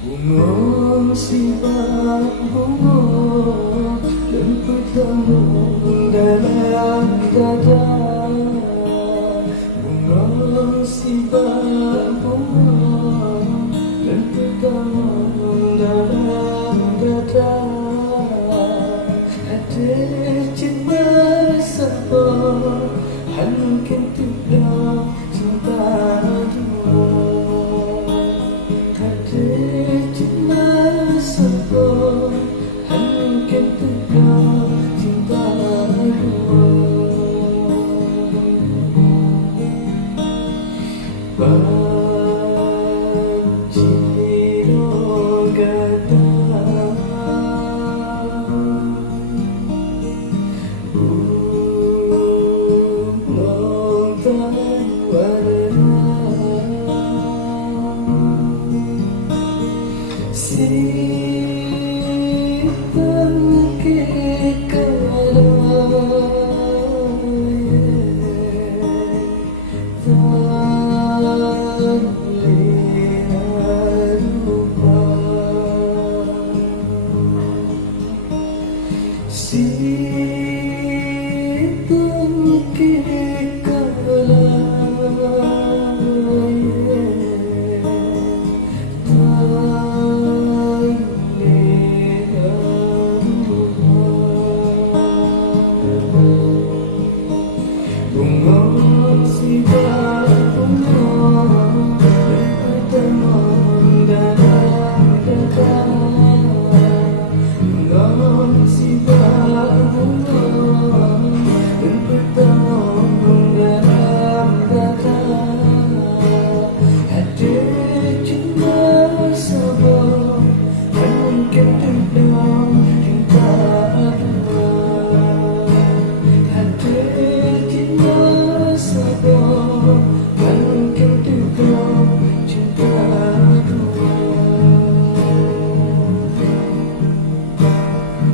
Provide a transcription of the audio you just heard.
Bunga simpan bunga lemput tambung dalam dada. Bunga simpan bunga lemput tambung dalam dada. Ada cinta siapa mungkin tidak cinta dua. Ada cinta siapa mungkin tidak cinta dua. Banjiro kata see